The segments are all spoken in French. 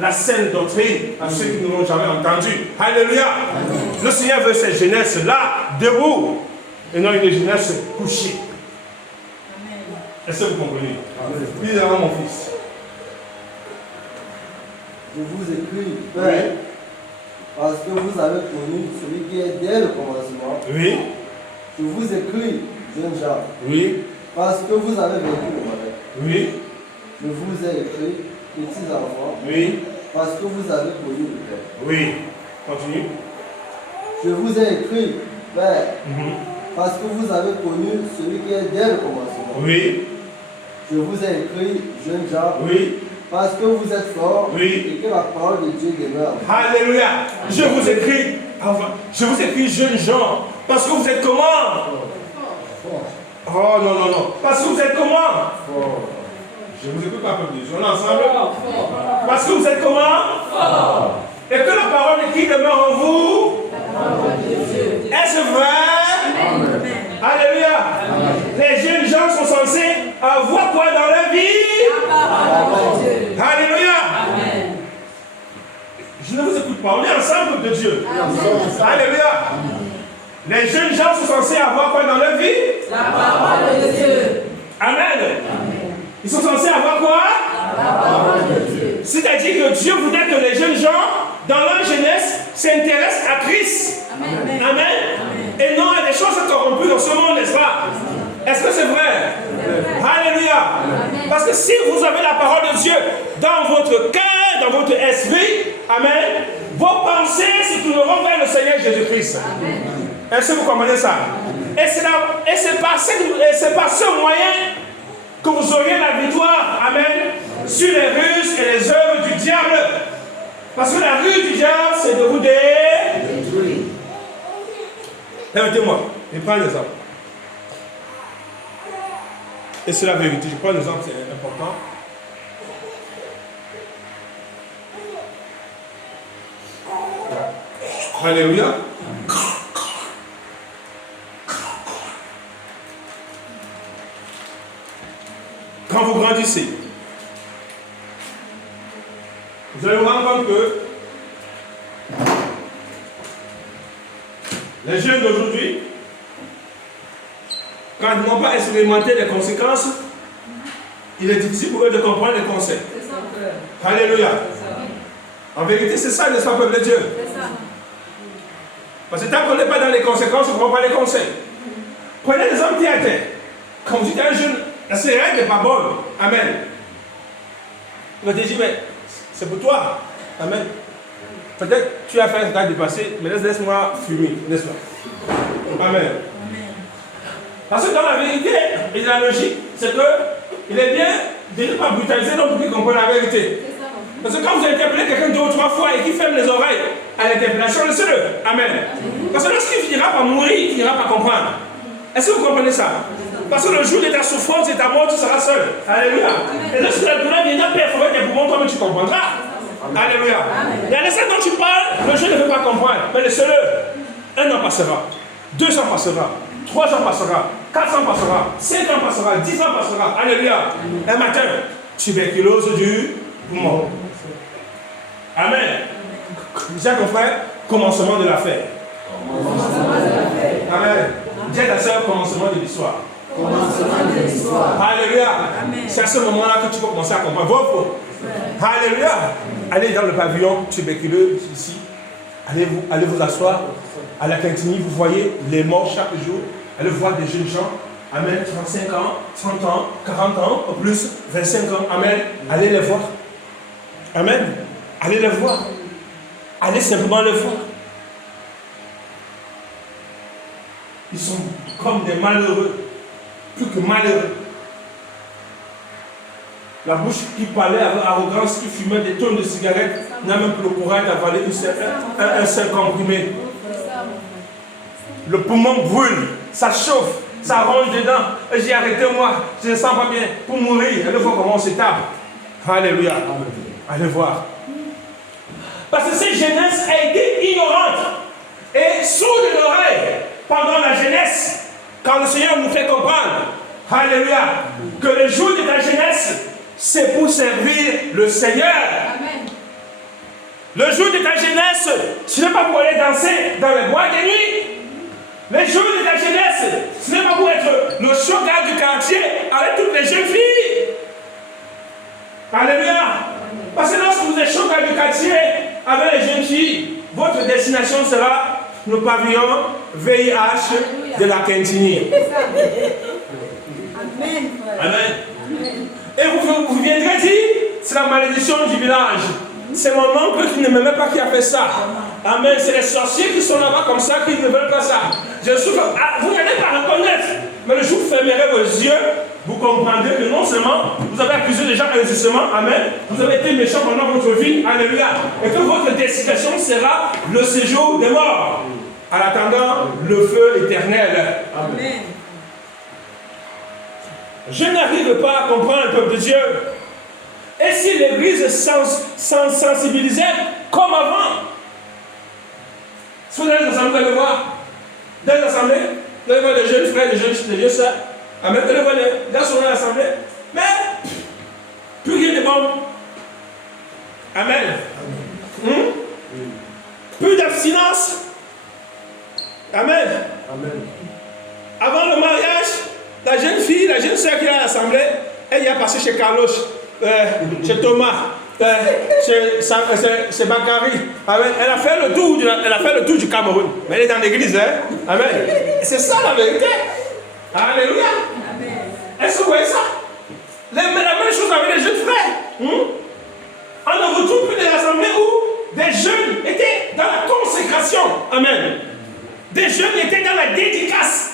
la saine doctrine à ceux qui ne l'ont jamais entendu. Alléluia. Le Seigneur veut cette jeunesse-là debout et non une jeunesse couchée. Est-ce que vous comprenez? Dis devant mon fils. Je vous écris, Père, parce que vous avez connu celui qui est dès le commencement. Oui. Je vous écris, jeunes gens, Oui. parce que vous avez vécu le malheur. Oui. Je vous ai écrit, petits enfants, Oui. parce que vous avez connu le Père. Oui. Continue. Je vous ai écrit, Père, parce que vous avez connu celui qui est dès le commencement. Oui. Je vous ai écrit, jeunes gens, Oui. parce que vous êtes forts Oui. et que la parole de Dieu demeure. Alléluia. Je vous écris, jeunes gens, parce que vous êtes comment? Oh non, non, non. Parce que vous êtes comment? Je vous écoute pas, peuple de Dieu. On est ensemble? Parce que vous êtes comment? Et que la parole qui demeure en vous? Est-ce vrai? Alléluia. Les jeunes gens sont censés avoir quoi dans leur vie? Alléluia. Je ne vous écoute pas. On est ensemble de Dieu. Alléluia. Les jeunes gens sont censés avoir quoi dans leur vie? La parole de Dieu. Amen. Ils sont censés avoir quoi? La parole de Dieu. C'est-à-dire que Dieu voudrait que les jeunes gens, dans leur jeunesse, s'intéressent à Christ. Amen. Amen. Et non à des choses corrompues dans ce monde, n'est-ce pas? Est-ce que c'est vrai? Alléluia. Parce que si vous avez la parole de Dieu dans votre cœur, dans votre esprit, amen, vos pensées se tourneront vers le Seigneur Jésus-Christ. Est-ce que vous comprenez ça? Et c'est par ce moyen que vous aurez la victoire, amen, sur les ruses et les œuvres du diable. Parce que la ruse du diable, c'est de vous détruire. Permettez-moi, je prends l'exemple. Et c'est la vérité. Je prends l'exemple, c'est important. Alléluia. Quand vous grandissez, vous allez vous rendre compte que les jeunes d'aujourd'hui, quand ils n'ont pas expérimenté les conséquences, il est difficile pour eux de comprendre les concepts. Alléluia. En vérité, c'est ça, n'est-ce pas, peuple de Dieu? Parce que tant qu'on n'est pas dans les conséquences, on ne comprend pas les conseils. Prenez des hommes qui étaient. Quand vous êtes un jeune, la cigarette n'est pas bonne. Amen. Il va te dire, mais c'est pour toi. Amen. Peut-être tu as fait un temps dépassé, mais laisse-moi fumer, n'est-ce pas? Amen. Parce que dans la vérité et la logique, c'est que il est bien de ne pas brutaliser l'homme pour qu'il comprenne la vérité. Parce que quand vous interpellez quelqu'un 2 ou 3 fois et qu'il ferme les oreilles à l'interpellation, laissez-le. Amen. Parce que lorsqu'il finira par mourir, il finira par comprendre. Est-ce que vous comprenez ça? Parce que le jour de ta souffrance et ta mort, tu seras seul. Alléluia. Et lorsque la douleur viendra perforer tes poumons, toi-même tu comprendras. Alléluia. Il y a des gens dont tu parles, le jeu ne veut pas comprendre. Mais laissez-le. 1 an passera. 2 ans passera. 3 ans passera. 4 ans passera. 5 ans passera. 10 ans passera. Alléluia. Un matin, tuberculose du poumon. Amen. Dis à ton frère, commencement de l'affaire. Amen. Dis à ta soeur, commencement de l'histoire. Alléluia. C'est à ce moment-là que tu peux commencer à comprendre. Vos Alléluia. Allez dans le pavillon tuberculeux ici. Allez vous asseoir à la Quintigny. Vous voyez les morts chaque jour. Allez voir des jeunes gens. Amen. 35 ans, 30 ans, 40 ans, au plus, 25 ans. Amen. Allez les voir. Amen. Allez les voir. Allez simplement les voir. Ils sont comme des malheureux. Plus que malheureux. La bouche qui parlait avec arrogance, qui fumait des tonnes de cigarettes, n'a même plus le courage d'avaler un seul comprimé. Le poumon brûle, ça chauffe, ça ronge dedans. Et j'ai arrêté moi, je ne sens pas bien, pour mourir. Allez voir comment on se tape. Alléluia. Allez voir. Parce que cette jeunesse a été ignorante et sourde de l'oreille pendant la jeunesse. Quand le Seigneur nous fait comprendre, alléluia, que le jour de ta jeunesse, c'est pour servir le Seigneur. Amen. Le jour de ta jeunesse, ce n'est pas pour aller danser dans les boîtes de nuit. Les jours de ta jeunesse, ce n'est pas pour être le chocard du quartier avec toutes les jeunes filles. Alléluia. Parce que lorsque vous êtes chocard du quartier avec les jeunes filles, votre destination sera le pavillon VIH de la Quintini. Amen. Amen. Et vous viendrez dire, c'est la malédiction du village. C'est mon oncle qui ne m'aimait pas qui a fait ça. Amen. C'est les sorciers qui sont là-bas comme ça, qui ne veulent pas ça. Je souffre. Ah, vous n'allez pas reconnaître. Mais le jour où vous fermerez vos yeux, vous comprendrez que non seulement vous avez accusé les gens injustement, amen, vous avez été méchant pendant votre vie, alléluia, et que votre destination sera le séjour des morts, en attendant le feu éternel. Amen. Je n'arrive pas à comprendre le peuple de Dieu. Et si l'Église sensibilisait comme avant, si vous allez dans les assemblées, vous allez voir, dans les assemblées, vous allez voir les jeunes frères, les jeunes sœurs, amen, vous allez voir les gars sont dans l'assemblée, mais plus rien de bon. Amen. Plus d'abstinence. Amen. Amen. Avant le mariage, la jeune fille, la jeune sœur qui est à l'assemblée, elle y a passé chez Carlos, chez Thomas, chez Bakary. Amen. Elle a fait le tour du Cameroun. Mais elle est dans l'église. Hein? Amen. C'est ça la vérité. Alléluia. Amen. Est-ce que vous voyez ça? La même chose avec les jeunes frères. On ne retrouve plus des assemblées où des jeunes étaient dans la consécration. Amen. Des jeunes étaient dans la dédicace.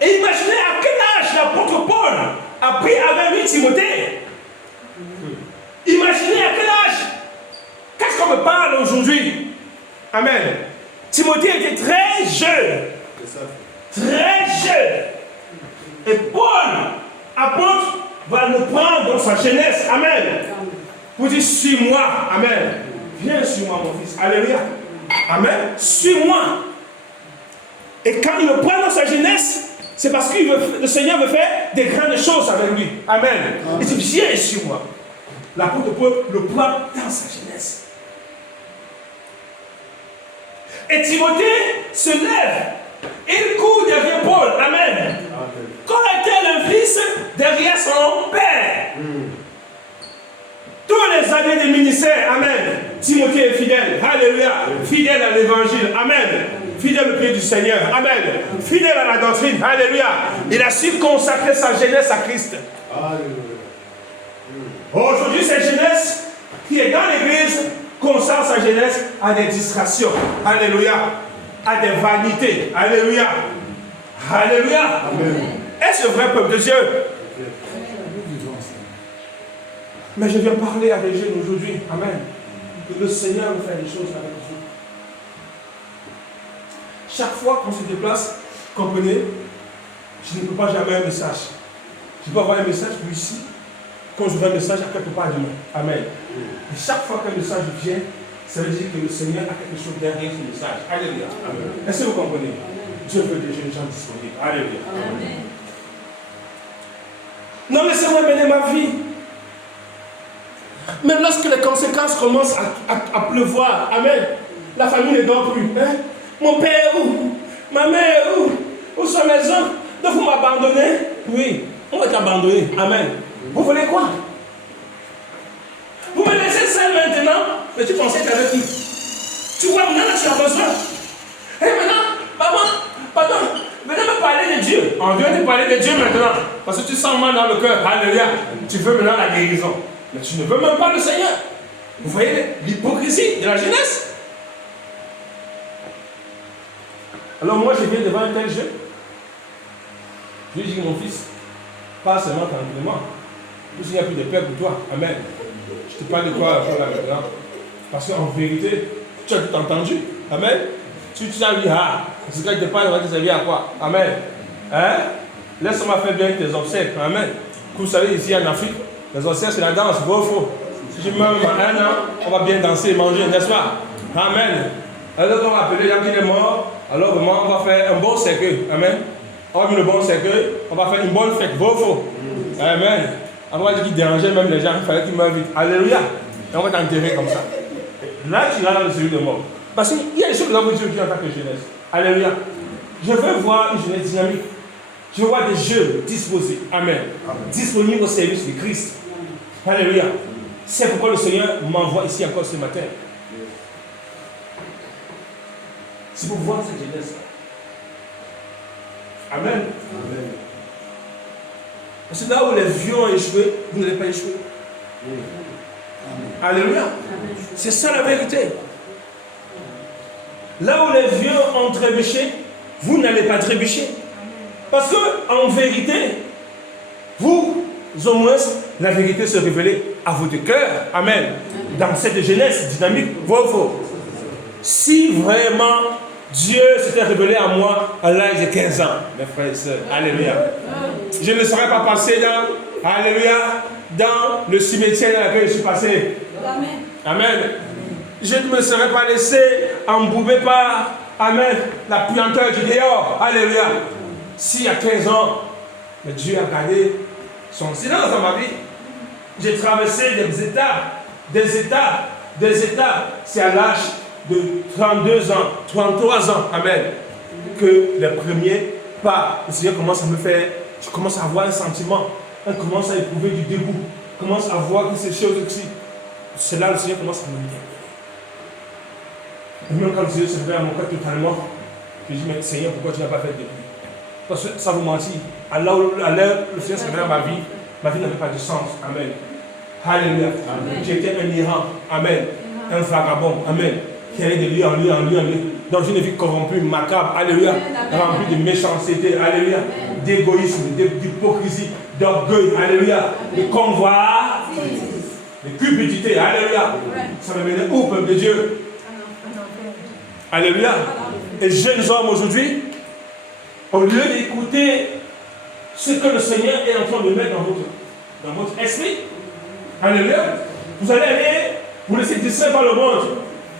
Et imaginez à quel âge l'apôtre Paul a pris avec lui Timothée. Imaginez à quel âge. Qu'est-ce qu'on me parle aujourd'hui? Amen. Timothée était très jeune. Très jeune. Et Paul, apôtre, va le prendre dans sa jeunesse. Amen. Pour dire, suis-moi. Amen. Viens, suis-moi, mon fils. Alléluia. Amen. Suis-moi. Et quand il le prend dans sa jeunesse, c'est parce que le Seigneur veut faire des grandes choses avec lui. Amen. Il dit, viens, suis-moi. L'apôtre Paul le prend dans sa jeunesse. Et Timothée se lève. Il court derrière Paul. Amen. Comme tel un fils derrière son père. Tous les années de ministère, amen. Timothée est fidèle. Alléluia. Fidèle à l'évangile. Amen. Fidèle au pied du Seigneur. Amen. Fidèle à la doctrine. Alléluia. Il a su consacrer sa jeunesse à Christ. Aujourd'hui, cette jeunesse qui est dans l'église consacre sa jeunesse à des distractions. Alléluia. À des vanités. Alléluia. Alléluia. Est-ce le vrai peuple de Dieu? Mais je viens parler à des jeunes aujourd'hui. Amen. Que le Seigneur me fait des choses avec vous. Chaque fois qu'on se déplace, comprenez, je ne peux pas jamais un message. Je peux avoir un message pour ici. Quand j'aurai un message à quelque part demain. Amen. Et chaque fois qu'un message vient, ça veut dire que le Seigneur a quelque chose derrière ce message. Alléluia. Est-ce que vous comprenez? Dieu veut des jeunes gens disponibles. Alléluia. Amen. Non, mais c'est moi mener ma vie. Même lorsque les conséquences commencent à pleuvoir, amen, la famille ne dort plus. Hein? Mon père où? Ma mère où sont mes hommes? Donc vous m'abandonnez? Oui, on va t'abandonner. Amen. Vous voulez quoi? Vous me laissez seul maintenant? Mais tu pensais qu'avec qui? Tu vois, maintenant tu as besoin. Et maintenant, maman, pardon, venez me parler de Dieu. On vient de parler de Dieu maintenant. Parce que tu sens mal dans le cœur. Alléluia. Tu veux maintenant la guérison. Mais tu ne veux même pas le Seigneur. Vous voyez l'hypocrisie de la jeunesse. Alors moi je viens devant un tel jeune. Je lui dis, mon fils, pas seulement tranquillement. Il n'y a plus de peur pour toi. Amen. Je te parle de quoi là maintenant? Parce qu'en vérité, tu as tout entendu. Amen. Tu as dit, ce que je te parle va te servir à quoi? Amen. Hein? Laisse-moi faire bien tes obsèques. Amen. Vous savez, ici en Afrique, les obsèques c'est la danse, beau faux. Si je meurs un an, on va bien danser et manger, n'est-ce pas? Amen. Alors on va appeler les gens qui sont morts. Alors vraiment, on va faire un bon cercueil. Amen. On va faire un bon cercueil. On va faire une bonne fête, beau faux. Amen. On va dire qu'il dérangeait même les gens, il fallait qu'ils meurent vite. Alléluia. Et on va t'enterrer comme ça. Là, tu iras dans le celui de mort. Parce qu'il y a des choses que nous avons dit en tant que jeunesse. Alléluia. Je veux voir une jeunesse dynamique. Je veux voir des jeunes disposés. Amen. Disponibles au service de Christ. Alléluia. C'est pourquoi le Seigneur m'envoie ici encore ce matin. C'est pour voir cette jeunesse. Amen. Parce que là où les vieux ont échoué, vous n'allez pas échouer. Alléluia. C'est ça la vérité. Là où les vieux ont trébuché, vous n'allez pas trébucher. Parce que, en vérité, vous, au moins, la vérité se révélait à votre cœur. Amen. Dans cette jeunesse dynamique, vrai ou faux? Si vraiment Dieu s'était révélé à moi à l'âge de 15 ans, mes frères et sœurs, alléluia. Je ne serais pas passé dans, alléluia, dans le cimetière dans lequel je suis passé. Amen. Amen. Je ne me serais pas laissé embouber par, amen, la puanteur du dehors. Alléluia. Si à 15 ans, mais Dieu a gardé son silence dans ma vie. J'ai traversé des états. C'est à l'âge de 32 ans, 33 ans, amen, que les premiers pas, le Seigneur commence à me faire, je commence à avoir un sentiment, on commence à éprouver du dégoût, je commence à voir que ces choses aussi, c'est là que le Seigneur commence à me dire. Et même quand Dieu se révèle à mon cœur totalement, je dis, mais Seigneur, pourquoi tu n'as pas fait depuis? Parce que ça vous mentit. À l'heure où le Seigneur se révèle à ma vie n'avait pas de sens. Amen. Alléluia. J'étais un errant. Amen. Un vagabond. Amen. Qui allait de lieu en lieu, dans une vie corrompue, macabre. Alléluia. Remplie de méchanceté. Alléluia. D'égoïsme, d'hypocrisie, d'orgueil. Alléluia. De convoi. De cupidité. Alléluia. Ça me menait au peuple de Dieu. Alléluia. Et jeunes hommes aujourd'hui, au lieu d'écouter ce que le Seigneur est en train de mettre dans votre esprit, alléluia, vous allez aller vous laisser distraire par le monde.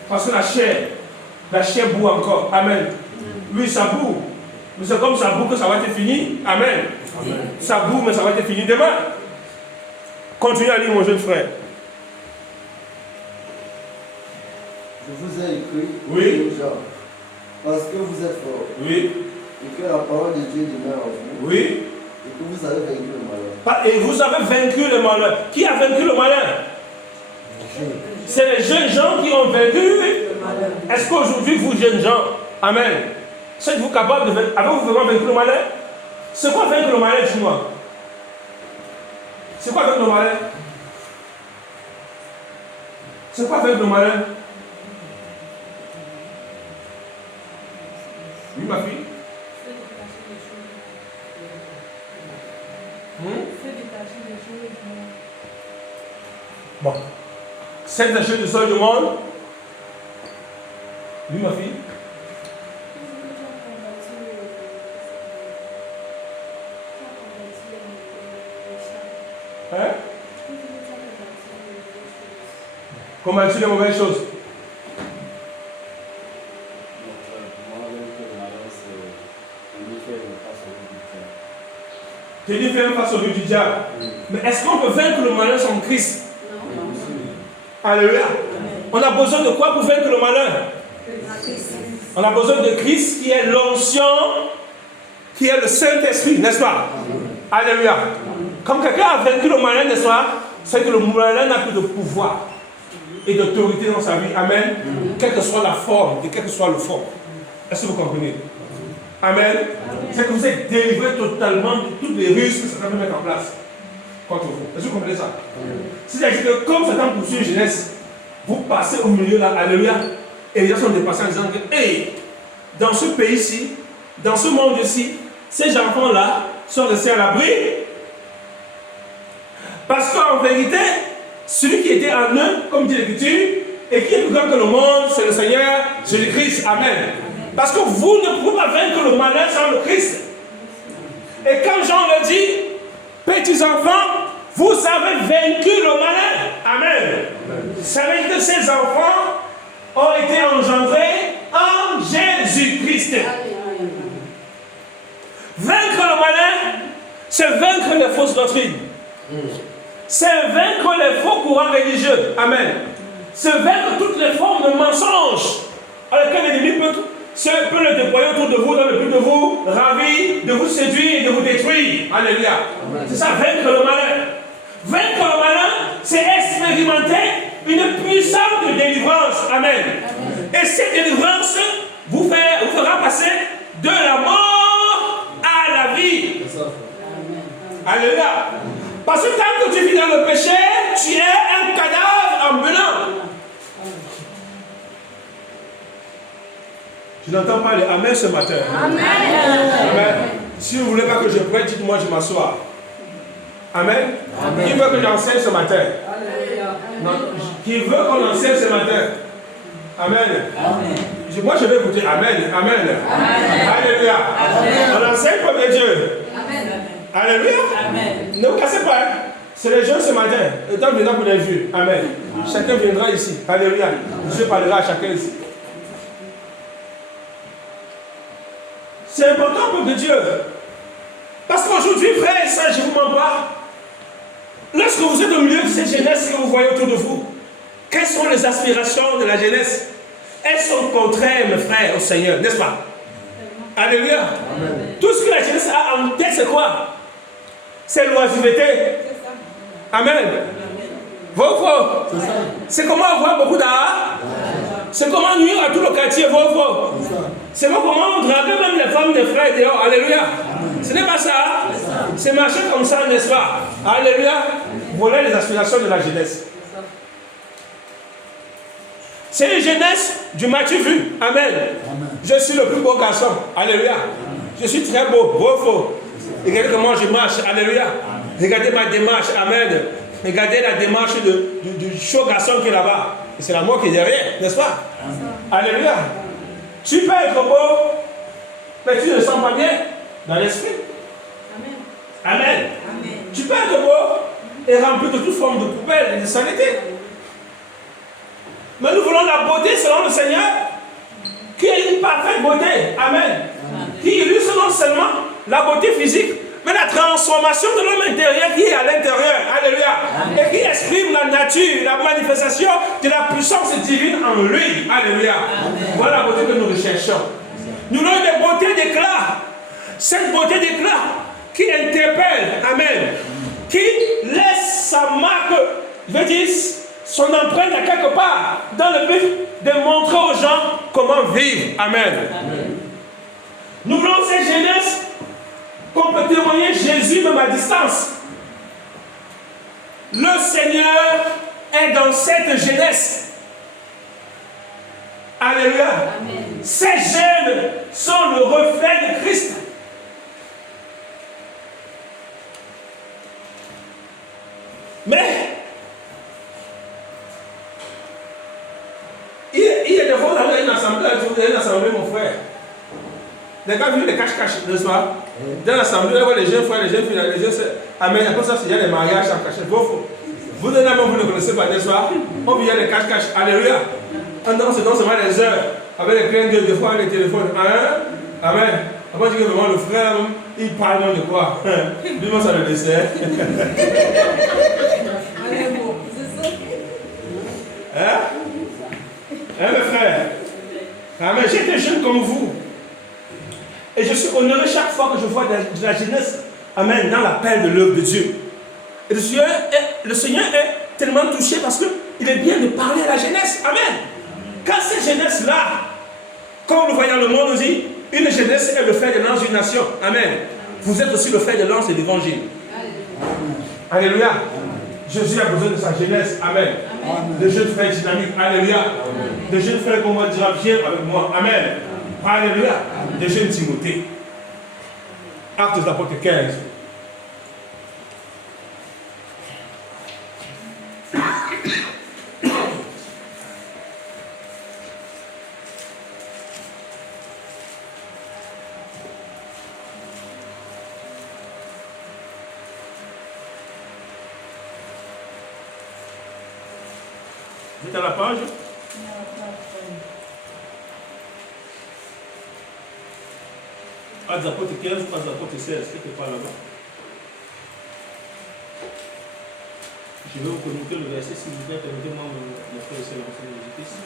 Parce que la chair boue encore. Amen. Oui, ça boue. Mais c'est comme ça boue que ça va être fini. Amen. Amen. Ça boue, mais ça va être fini demain. Continuez à lire, mon jeune frère. Je vous ai écrit, oui, gens, parce que vous êtes forts. Oui. Et que la parole de Dieu demeure en vous. Oui. Et que vous avez vaincu le malheur. Et vous avez vaincu le malheur. Qui a vaincu le malheur? C'est les jeunes gens qui ont vaincu. Est-ce qu'aujourd'hui, vous jeunes gens, amen, êtes-vous capables de vaincre? Avez-vous vraiment vaincu le malheur? C'est quoi vaincre le malheur, dis-moi? C'est quoi vaincre le malheur? C'est quoi vaincre le malheur? Oui, ma fille? Bon. C'est la chose du sol du monde. Oui, ma fille? Hein? Combattre les mauvaises choses. Tu dis faire face au but du diable. Mais est-ce qu'on peut vaincre le malheur sans Christ? Non. Alléluia. On a besoin de quoi pour vaincre le malheur? On a besoin de Christ qui est l'onction, qui est le Saint-Esprit, n'est-ce pas? Alléluia. Comme quelqu'un a vaincu le malheur, n'est-ce pas? C'est que le malheur n'a plus de pouvoir et d'autorité dans sa vie. Amen. Quelle que soit la forme et quel que soit le fond. Est-ce que vous comprenez? Amen. C'est que vous êtes délivré totalement de toutes les ruses que Satan peut mettre en place contre vous. Est-ce que vous comprenez ça? C'est-à-dire que comme Satan poursuit une jeunesse, vous passez au milieu là, alléluia, et les gens sont dépassés en disant que, hey, dans ce pays-ci, dans ce monde-ci, ces enfants-là sont restés à l'abri. Parce qu'en vérité, celui qui était en eux, comme dit l'Écriture, et qui est plus grand que le monde, c'est le Seigneur Jésus-Christ. Amen. Parce que vous ne pouvez pas vaincre le malheur sans le Christ. Et quand Jean le dit, petits enfants, vous avez vaincu le malheur. Amen. Ça veut dire que ces enfants ont été engendrés en Jésus-Christ. Vaincre le malheur, c'est vaincre les fausses doctrines. C'est vaincre les faux courants religieux. Amen. C'est vaincre toutes les formes de mensonges à laquelle l'ennemi peut le déployer autour de vous dans le but de vous ravir, de vous séduire et de vous détruire. Alléluia. C'est ça, vaincre le malin. Vaincre le malin, c'est expérimenter une puissante délivrance. Amen. Et cette délivrance vous fera passer de la mort à la vie. Alléluia. Parce que tant que tu vis dans le péché, tu es un cadavre ambulant. Je n'entends pas les amen ce matin. Amen. Amen. Si vous ne voulez pas que je prie, dites-moi, je m'assois. Amen. Qui veut que j'enseigne ce matin? Non. Qui veut qu'on enseigne ce matin? Amen. Moi, je vais écouter. Amen. Amen. Alléluia. On enseigne comme Dieu. Amen. Alléluia. Ne vous cassez pas. Hein? C'est les jeunes ce matin. Le temps viendra pour les vieux. Amen. Chacun viendra ici. Alléluia. Dieu parlera à chacun ici. C'est important pour de Dieu. Parce qu'aujourd'hui, frères et sœurs, je ne vous mens pas. Lorsque vous êtes au milieu de cette jeunesse que vous voyez autour de vous, quelles sont les aspirations de la jeunesse? Elles sont contraires, mes frères, au Seigneur, n'est-ce pas? Alléluia. Amen. Tout ce que la jeunesse a en tête, c'est quoi? C'est l'oisiveté. Amen. Vos. C'est comment avoir beaucoup d'art. C'est comment nuire à tout le quartier. Vos. C'est comment draguer même les femmes des frères dehors. Alléluia. Ce n'est pas ça. C'est marcher comme ça, n'est-ce pas? Alléluia. Voilà les aspirations de la jeunesse. C'est une jeunesse du m'as-tu vu? Amen. Je suis le plus beau garçon. Alléluia. Je suis très beau. Faux. Regardez comment je marche. Alléluia. Regardez ma démarche. Amen. Regardez la démarche du chaud garçon qui est là-bas. Et c'est la mort qui est derrière, n'est-ce pas? Alléluia. Tu peux être beau, mais tu ne sens pas bien dans l'esprit. Amen. Tu peux être beau et rempli de toute forme de poubelle et de saleté. Mais nous voulons la beauté selon le Seigneur, qui est une parfaite beauté. Amen. Qui illustre non seulement la beauté physique, mais la transformation de l'homme intérieur qui est à l'intérieur. Alléluia. Et qui exprime la nature, la manifestation de la puissance divine en lui. Alléluia. Voilà la beauté que nous recherchons. Nous voulons des beautés d'éclat. Cette beauté d'éclat qui interpelle. Amen. Qui laisse sa marque, je veux dire, son empreinte à quelque part, dans le but de montrer aux gens comment vivre. Amen. Nous voulons cette jeunesse qu'on peut témoigner Jésus même à distance. Le Seigneur est dans cette jeunesse. Alléluia. Amen. Ces jeunes sont le reflet de Christ. Mais il y a des fois dans une assemblée, mon frère. Les gars vivent les cache-cache, n'est-ce pas? Dans l'assemblée, là, les jeunes frères, les jeunes filles, les jeunes sœurs. Amen. Après ça, il y a des mariages en cachette. Vous n'êtes pas, vous ne connaissez pas, n'est-ce pas? On vit les cache-cache. Alléluia. On danse seulement les heures. Avec les clins d'œil, des fois, avec les téléphones. Hein? Amen. Après, je dis que vraiment, le frère, il parle de quoi? Lui-même, ça le dessert. Hein? Hein, mes frères? Amen. J'étais jeune comme vous. Et je suis honoré chaque fois que je vois de la jeunesse, amen, dans l'appel de l'œuvre de Dieu. Et le Seigneur est tellement touché parce qu'il est bien de parler à la jeunesse. Amen. Quand cette jeunesse-là, comme nous voyons le monde, nous dit, une jeunesse est le fer de lance d'une nation. Amen. Vous êtes aussi le fer de lance de l'évangile. Alléluia. Jésus a besoin de sa jeunesse. Amen. De jeunes frères dynamiques. Alléluia. De jeunes frères qu'on va dire, viens avec moi. Amen. Alléluia. Des jeunes Timothée. Actes des Apôtres 15. Vous êtes à la page? Actes des Apôtres 15, Actes des Apôtres 16, quelque part là-bas. Je vais vous communiquer le verset, s'il vous plaît, permettez-moi mon frère et sœur l'enseigne Jésus-Christ.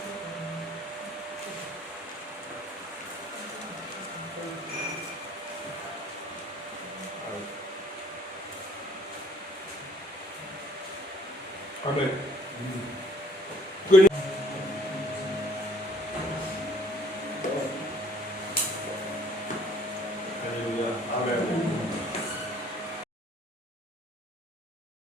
Amen.